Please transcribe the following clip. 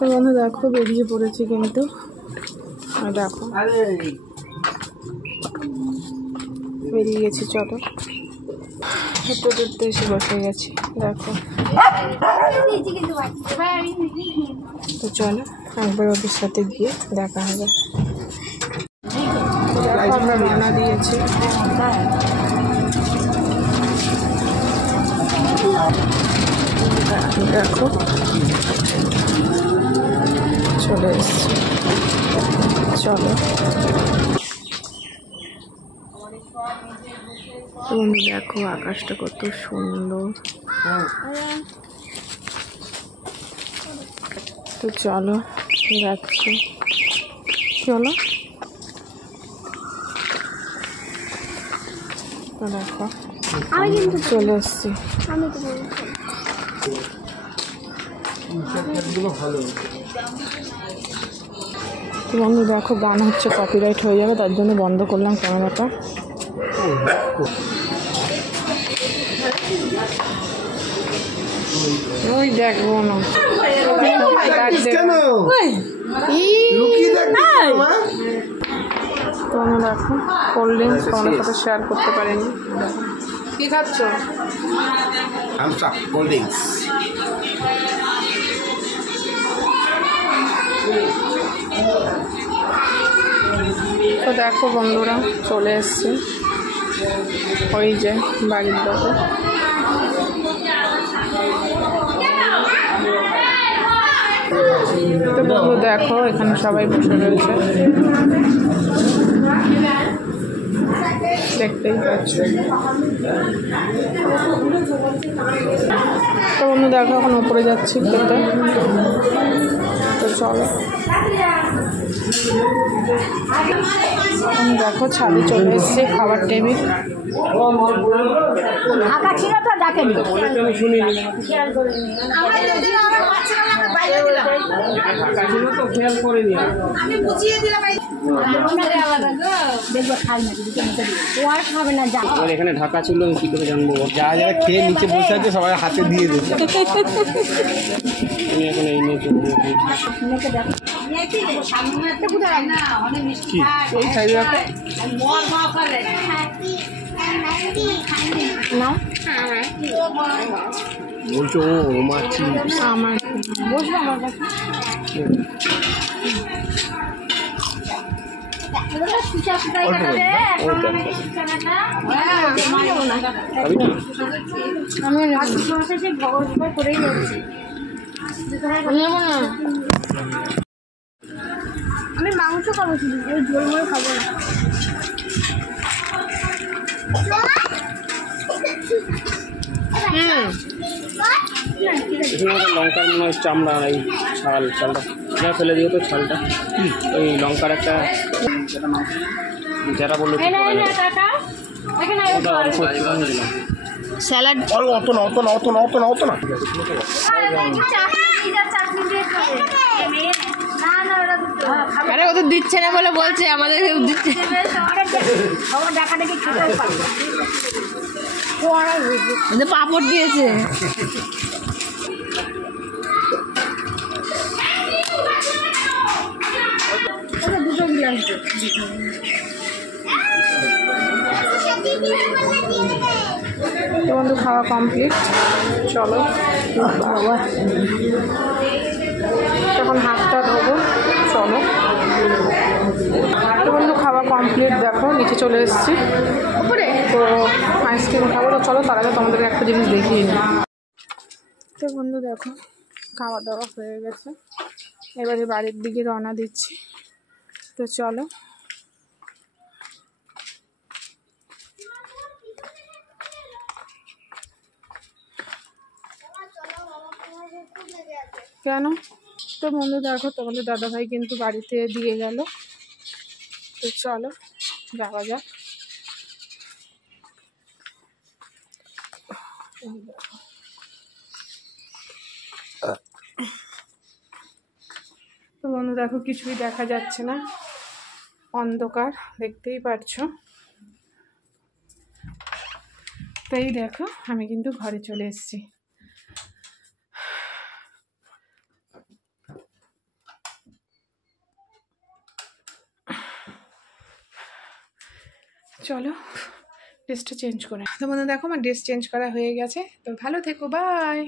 তো বন্ধু দেখো বেরিয়ে পড়েছি কিন্তু দেখো বেরিয়ে গেছি। চলো হেঁটে এসে বসে গেছি দেখো। তো চলো একবার ওদের সাথে গিয়ে দেখা হবে। আমরা রওনা দিয়েছি। দেখো চলে এসছি। চলো দেখো আকাশটা কত সুন্দর। তো চলো যাচ্ছি। চলো দেখো চলে এসছি। তো বন্ধু দেখো গান হচ্ছে, কপিরাইট হয়ে যাবে, তার জন্য বন্ধ করলাম ক্যামেরাটা। ওই দেখবো না তোমরা দেখো কোল্ড ড্রিঙ্কস তোমাদের সাথে শেয়ার করতে পারিনি। কি খাচ্ছ? Cold drinks. তো দেখো বন্ধুরা চলে এসছি ওই যে বাড়ির দোকান। তো বন্ধু দেখো এখানে সবাই বসে রয়েছে, দেখতেই পাচ্ছ। তো বন্ধু দেখো এখন উপরে যাচ্ছি খেতে। তো চলো দেখো ছাদে চলে এসছি, খাবার টেবিল। এখানে ঢাকা ছিল কি করে জানবো? যারা যারা খেয়ে নিচে বসে আছে সবাই হাতে দিয়ে দিচ্ছে। আমি এখন এই নিয়ে বলছো ও মাছি আমার বসবো আমার কাছে। আমি মাংস খাবো, ঝোল মোল খাবো না। লঙ্কার মনে হয় চামড়া, এই চালটা ফেলে দিও তো, ছালটা ওই লঙ্কার একটা যারা বললো স্যালাড অত না আরে ও তো দিচ্ছে না বলে বলছে, আমাদের দিচ্ছে। পাপড় দিয়েছে। দুটো গ্লাস তো বন্ধু খাওয়া কমপ্লিট। চলো তখন হাতটা ধোবো। চলো তো বন্ধু খাওয়া কমপ্লিট। দেখো নিচে চলে এসেছি উপরে, তো আইসক্রিম খাবো। তো চলো তার আগে তোমাদের একটা জিনিস দেখিয়ে নিই। তো বন্ধু দেখো খাওয়া দাওয়া হয়ে গেছে, এবারে বাড়ির দিকে রওনা দিচ্ছি। তো চলো কেন? তো বন্ধু দেখো তোমাদের দাদাভাই কিন্তু বাড়িতে দিয়ে গেল। তো চলো যাওয়া যাক। তো বন্ধু দেখো কিছুই দেখা যাচ্ছে না, অন্ধকার, দেখতেই পারছো। তাই দেখো আমি কিন্তু ঘরে চলে এসেছি। চলো ড্রেসটা চেঞ্জ করে, তো বন্ধু দেখো আমার ড্রেস চেঞ্জ করা হয়ে গেছে, তো ভালো থেকো, বাই।